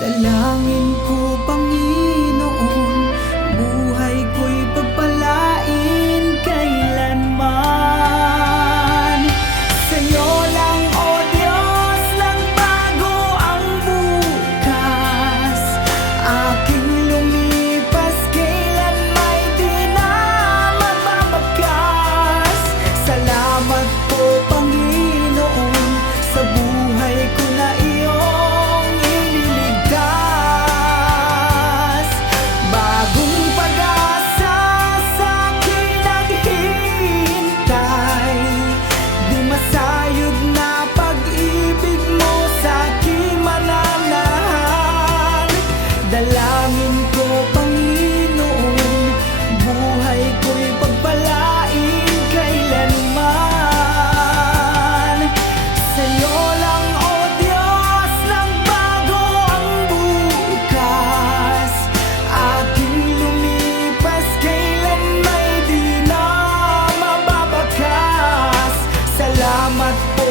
Dalangin ko, Panginoon, buhay ko'y pagpalain kailanman. Sa'yo lang, O Diyos, nagbago ang bukas. Aking lumipas, kailan may di na mababakas. Salamat po, Panginoon, sa buhay ko na iyong iniligtas. Bagong pag-asa sa'kin naghihintay, di masayod na pag-ibig mo sa'king mananahan. Dalangin ko, Panginoon, buhay ko'y pagpalain kailanman. Sa'yo lang, O Diyos, nagbago ang bukas. Aking lumipas, kailan may di na mababakas. Salamat po,